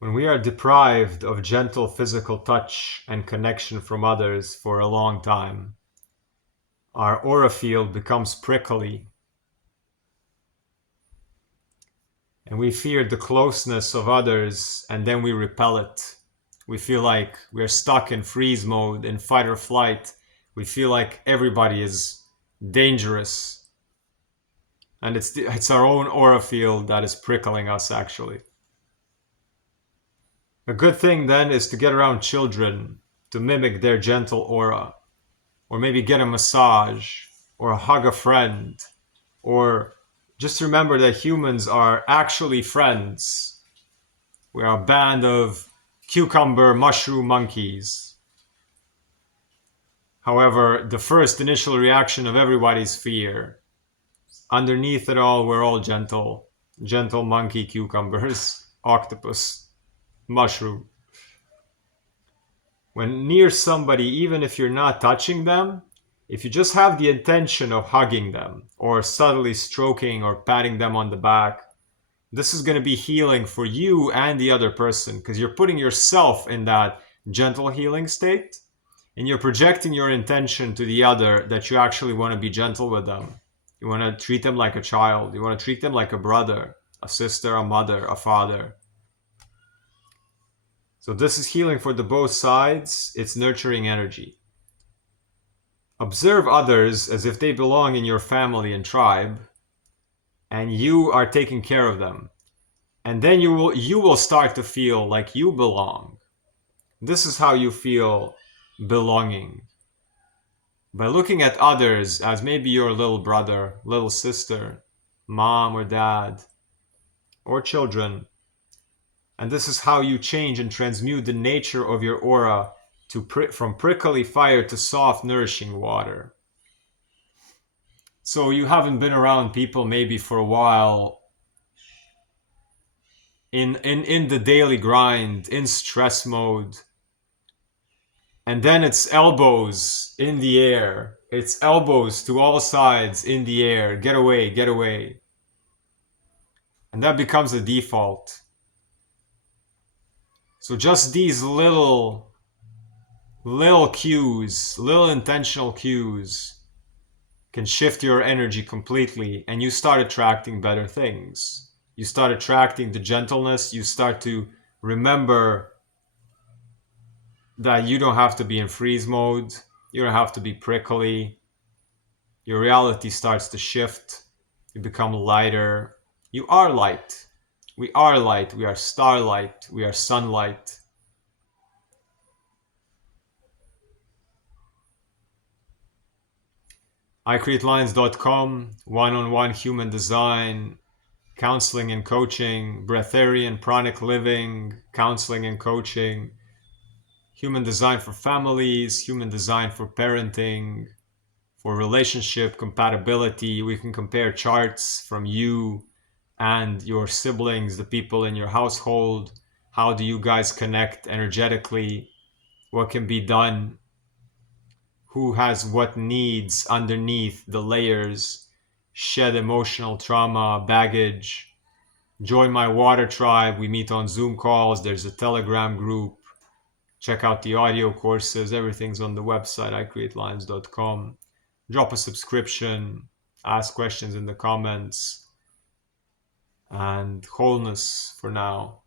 When we are deprived of gentle physical touch and connection from others for a long time, our aura field becomes prickly, and we fear the closeness of others, and then we repel it. We feel like we're stuck in freeze mode, in fight or flight. We feel like everybody is dangerous, and it's our own aura field that is prickling us, actually. A good thing then is to get around children to mimic their gentle aura, or maybe get a massage, or hug a friend, or just remember that humans are actually friends. We are a band of cucumber mushroom monkeys. However, the first initial reaction of everybody's fear. Underneath it all, we're all gentle. Gentle monkey cucumbers, octopus, mushroom. When near somebody, even if you're not touching them, if you just have the intention of hugging them or subtly stroking or patting them on the back, this is going to be healing for you and the other person, because you're putting yourself in that gentle healing state and you're projecting your intention to the other that you actually want to be gentle with them. You want to treat them like a child. You want to treat them like a brother, a sister, a mother, a father. So this is healing for the both sides. It's nurturing energy. Observe others as if they belong in your family and tribe, and you are taking care of them. And then you will start to feel like you belong. This is how you feel belonging. By looking at others as maybe your little brother, little sister, mom or dad, or children. And this is how you change and transmute the nature of your aura from prickly fire to soft, nourishing water. So you haven't been around people maybe for a while in the daily grind, in stress mode. And then it's elbows in the air. It's elbows to all sides in the air. Get away, get away. And that becomes the default. So just these little cues, little intentional cues can shift your energy completely, and you start attracting better things. You start attracting the gentleness. You start to remember that you don't have to be in freeze mode. You don't have to be prickly. Your reality starts to shift. You become lighter. You are light. We are light. We are starlight. We are sunlight. iCreateLines.com, one-on-one human design, counseling and coaching, Breatharian, Pranic living, counseling and coaching, human design for families, human design for parenting, for relationship compatibility. We can compare charts from you and your siblings, the people in your household. How do you guys connect energetically? What can be done? Who has what needs underneath the layers? Shed emotional trauma, baggage. Join my water tribe. We meet on Zoom calls. There's a Telegram group. Check out the audio courses. Everything's on the website, iCreateLines.com. Drop a subscription. Ask questions in the comments. And wholeness for now.